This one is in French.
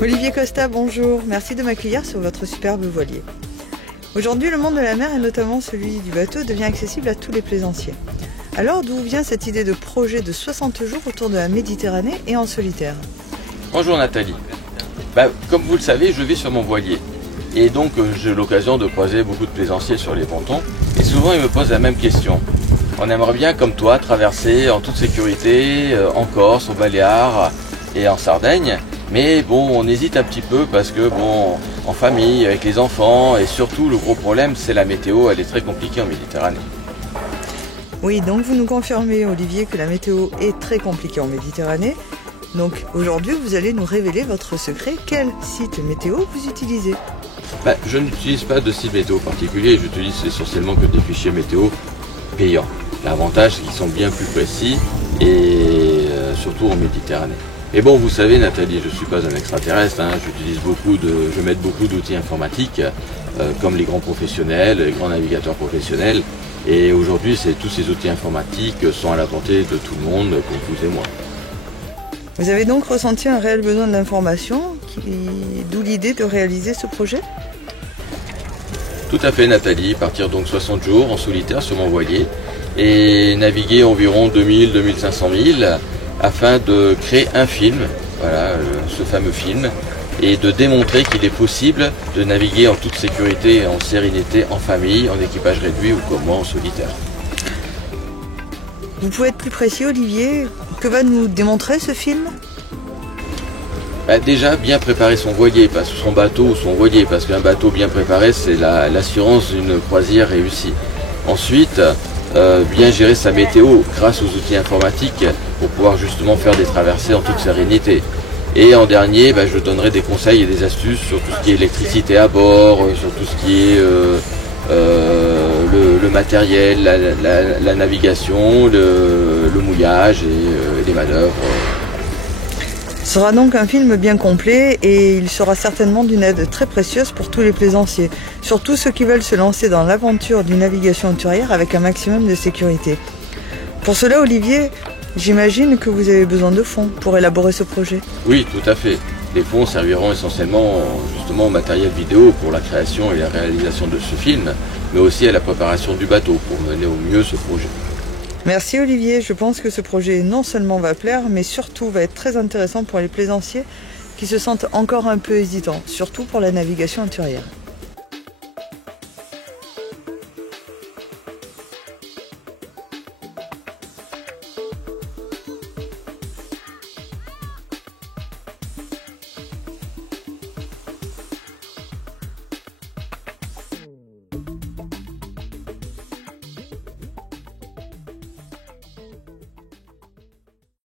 Olivier Costa, bonjour. Merci de m'accueillir sur votre superbe voilier. Aujourd'hui, le monde de la mer, et notamment celui du bateau, devient accessible à tous les plaisanciers. Alors, d'où vient cette idée de projet de 60 jours autour de la Méditerranée et en solitaire? Bonjour Nathalie. Comme vous le savez, je vis sur mon voilier. Et donc, j'ai l'occasion de croiser beaucoup de plaisanciers sur les pontons. Et souvent, ils me posent la même question. On aimerait bien, comme toi, traverser en toute sécurité, en Corse, aux Baléares et en Sardaigne. Mais bon, on hésite un petit peu parce que bon, en famille, avec les enfants, et surtout le gros problème, c'est la météo, elle est très compliquée en Méditerranée. Oui, donc vous nous confirmez, Olivier, que la météo est très compliquée en Méditerranée. Donc aujourd'hui, vous allez nous révéler votre secret. Quel site météo vous utilisez? Je n'utilise pas de site météo particulier, j'utilise essentiellement que des fichiers météo payants. L'avantage, c'est qu'ils sont bien plus précis et surtout en Méditerranée. Et bon, vous savez Nathalie, je ne suis pas un extraterrestre, je mets beaucoup d'outils informatiques, comme les grands professionnels, les grands navigateurs professionnels. Et aujourd'hui, tous ces outils informatiques sont à la portée de tout le monde, comme vous et moi. Vous avez donc ressenti un réel besoin d'information, d'où l'idée de réaliser ce projet? Tout à fait Nathalie, partir donc 60 jours en solitaire sur mon voilier et naviguer environ 2000-2500 milles, afin de créer un film, voilà, ce fameux film, et de démontrer qu'il est possible de naviguer en toute sécurité et en sérénité, en famille, en équipage réduit ou comme moi en solitaire. Vous pouvez être plus précis, Olivier? Que va nous démontrer ce film? Déjà, bien préparer son voilier, son bateau ou son voilier, parce qu'un bateau bien préparé, c'est l'assurance d'une croisière réussie. Ensuite, bien gérer sa météo grâce aux outils informatiques pour pouvoir justement faire des traversées en toute sérénité. Et en dernier, je donnerai des conseils et des astuces sur tout ce qui est électricité à bord, sur tout ce qui est le matériel, la navigation, le mouillage et les manœuvres. Ce sera donc un film bien complet et il sera certainement d'une aide très précieuse pour tous les plaisanciers, surtout ceux qui veulent se lancer dans l'aventure d'une navigation hauturière avec un maximum de sécurité. Pour cela, Olivier, j'imagine que vous avez besoin de fonds pour élaborer ce projet. Oui, tout à fait. Les fonds serviront essentiellement justement au matériel vidéo pour la création et la réalisation de ce film, mais aussi à la préparation du bateau pour mener au mieux ce projet. Merci Olivier, je pense que ce projet non seulement va plaire, mais surtout va être très intéressant pour les plaisanciers qui se sentent encore un peu hésitants, surtout pour la navigation hauturière.